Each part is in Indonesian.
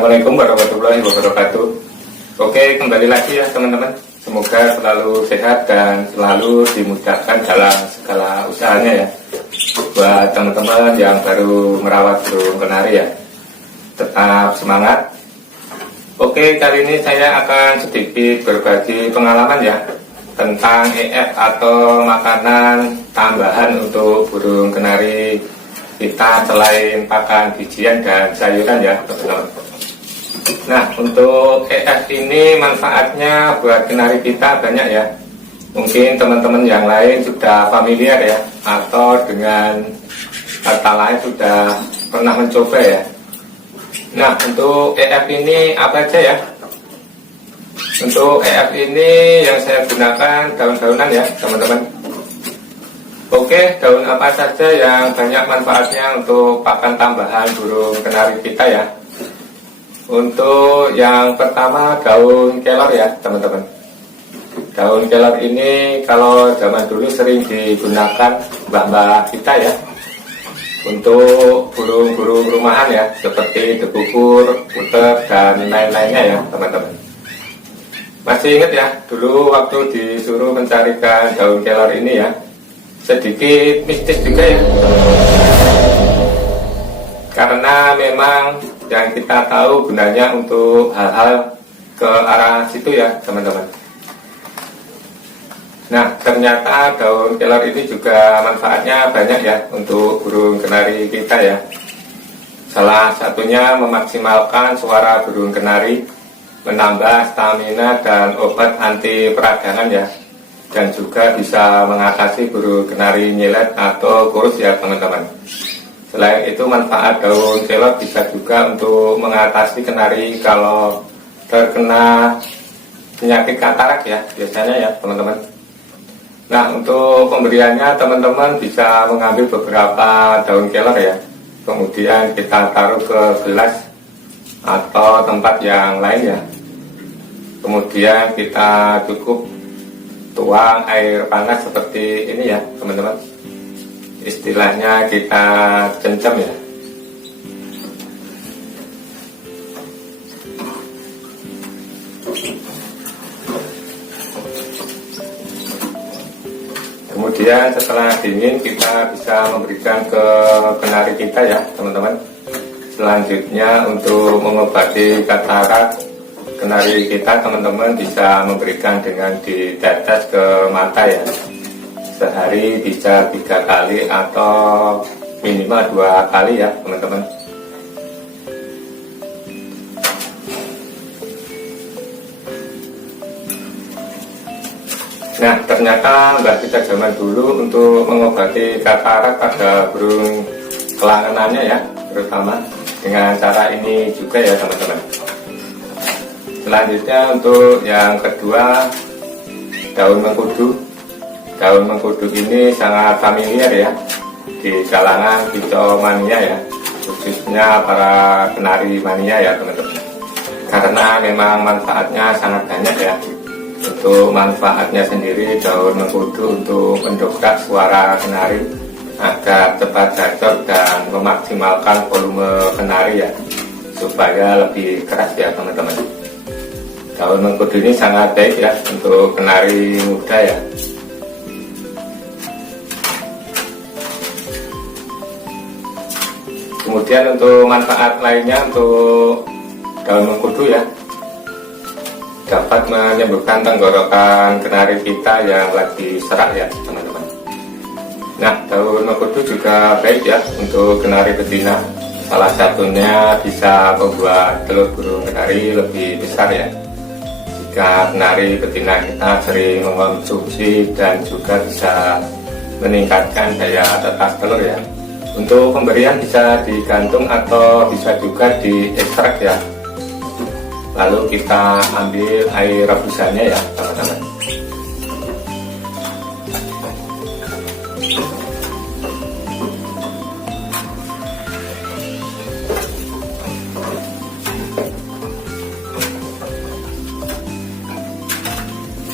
Assalamualaikum warahmatullahi wabarakatuh. Oke, kembali lagi ya teman-teman. Semoga selalu sehat dan selalu dimudahkan dalam segala usahanya ya. Buat teman-teman yang baru merawat burung kenari ya, tetap semangat. Oke, kali ini saya akan sedikit berbagi pengalaman ya tentang EF atau makanan tambahan untuk burung kenari kita selain pakan bijian dan sayuran ya teman-teman. Nah, untuk EF ini manfaatnya buat kenari kita banyak ya. Mungkin teman-teman yang lain sudah familiar ya, atau dengan kata lain sudah pernah mencoba ya. Nah, untuk EF ini apa aja ya? Untuk EF ini yang saya gunakan daun-daunan ya teman-teman. Oke, daun apa saja yang banyak manfaatnya untuk pakan tambahan burung kenari kita ya. Untuk yang pertama daun kelor ya teman-teman. Daun kelor ini kalau zaman dulu sering digunakan mbah-mbah kita ya, untuk burung-burung rumahan ya, seperti dekukur, puter, dan lain-lainnya ya teman-teman. Masih ingat ya, dulu waktu disuruh mencarikan daun kelor ini ya, sedikit mistis juga ya, karena memang yang kita tahu gunanya untuk hal-hal ke arah situ ya teman-teman. Nah, ternyata daun kelor ini juga manfaatnya banyak ya untuk burung kenari kita ya. Salah satunya memaksimalkan suara burung kenari, menambah stamina dan obat anti peradangan ya, dan juga bisa mengatasi burung kenari nyilet atau kurus ya teman-teman. Selain itu, manfaat daun kelor bisa juga untuk mengatasi kenari kalau terkena penyakit katarak ya biasanya ya teman-teman. Nah, untuk pemberiannya teman-teman bisa mengambil beberapa daun kelor ya, kemudian kita taruh ke gelas atau tempat yang lain ya. Kemudian kita cukup tuang air panas seperti ini ya teman-teman. Istilahnya kita cencem ya. Kemudian setelah dingin kita bisa memberikan ke kenari kita ya teman-teman. Selanjutnya untuk mengobati katarak kenari kita teman-teman bisa memberikan dengan ditetes ke mata ya. Sehari bisa 3 kali atau minimal 2 kali ya teman-teman. Nah, ternyata mbak kita zaman dulu untuk mengobati katarak pada burung kelangenannya ya, terutama dengan cara ini juga ya teman-teman. Selanjutnya untuk yang kedua, daun mengkudu. Daun mengkudu ini sangat familiar ya di kalangan kicau mania ya, khususnya para kenari mania ya teman-teman. Karena memang manfaatnya sangat banyak ya. Untuk manfaatnya sendiri, daun mengkudu untuk mendongkrak suara kenari agar cepat gacor dan memaksimalkan volume kenari ya, supaya lebih keras ya teman-teman. Daun mengkudu ini sangat baik ya untuk kenari muda ya. Kemudian untuk manfaat lainnya untuk daun mengkudu ya, dapat menyembuhkan tenggorokan kenari kita yang lagi serak ya teman-teman. Nah, daun mengkudu juga baik ya untuk kenari betina. Salah satunya bisa membuat telur burung kenari lebih besar ya, jika kenari betina kita sering mengonsumsi, dan juga bisa meningkatkan daya tetas telur ya. Untuk pemberian bisa digantung atau bisa juga diekstrak ya. Lalu kita ambil air rebusannya ya teman-teman.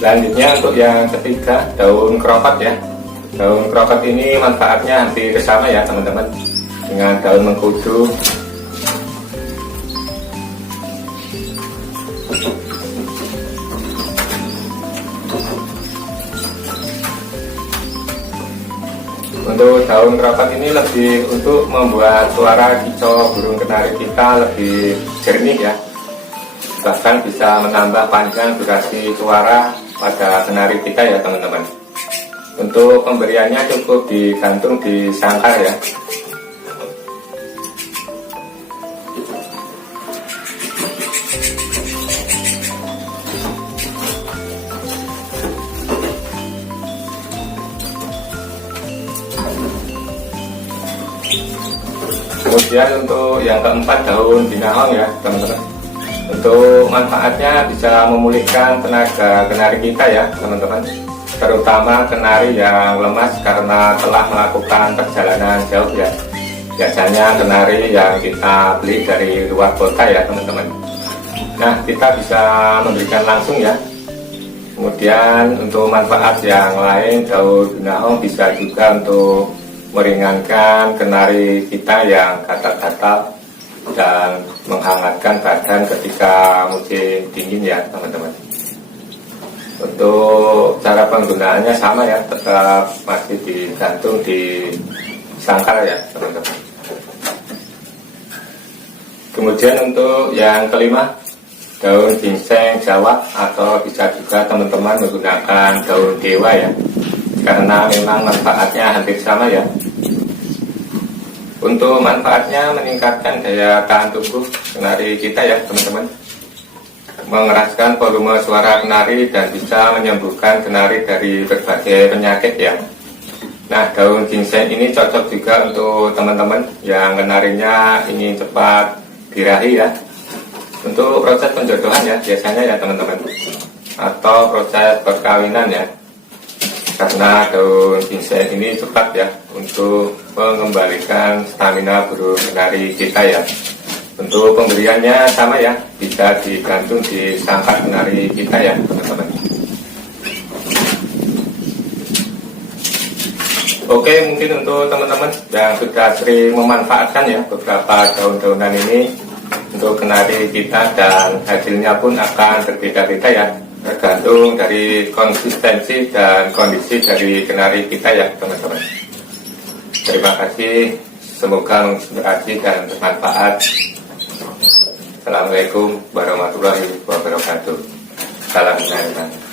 Selanjutnya untuk yang ketiga, daun kroket ya. Daun kroket ini manfaatnya hampir sama ya teman-teman dengan daun mengkudu. Untuk daun kerokan ini lebih untuk membuat suara kicau burung kenari kita lebih jernih ya, bahkan bisa menambah panjang durasi suara pada kenari kita ya teman-teman. Untuk pemberiannya cukup digantung di sangkar ya. Kemudian untuk yang keempat, daun binahong ya teman-teman. Untuk manfaatnya bisa memulihkan tenaga kenari kita ya teman-teman, terutama kenari yang lemas karena telah melakukan perjalanan jauh ya. Biasanya kenari yang kita beli dari luar kota ya teman-teman. Nah, kita bisa memberikan langsung ya. Kemudian untuk manfaat yang lain, daun binahong bisa juga untuk meringankan kenari kita yang gatal-gatal dan menghangatkan badan ketika musim dingin ya teman-teman. Untuk cara penggunaannya sama ya, tetap masih digantung di sangkar ya teman-teman. Kemudian untuk yang kelima, daun ginseng Jawa, atau bisa juga teman-teman menggunakan daun dewa ya, karena memang manfaatnya hampir sama ya. Untuk manfaatnya meningkatkan daya tahan tubuh kenari kita ya teman-teman, mengeraskan volume suara kenari dan bisa menyembuhkan kenari dari berbagai penyakit ya. Nah, daun ginseng ini cocok juga untuk teman-teman yang kenarinya ingin cepat birahi ya, untuk proses penjodohan ya biasanya ya teman-teman, atau proses perkawinan ya, karena daun ginseng ini cepat ya untuk mengembalikan stamina burung kenari kita ya. Untuk pemberiannya sama ya, bisa digantung di sangkar kenari kita ya teman-teman. Oke, mungkin untuk teman-teman yang sudah sering memanfaatkan ya beberapa daun-daunan ini untuk kenari kita, dan hasilnya pun akan berbeda-beda ya, tergantung dari konsistensi dan kondisi dari kenari kita ya teman-teman. Terima kasih, semoga menginspirasi dan bermanfaat. Assalamualaikum warahmatullahi wabarakatuh. Salam kenari.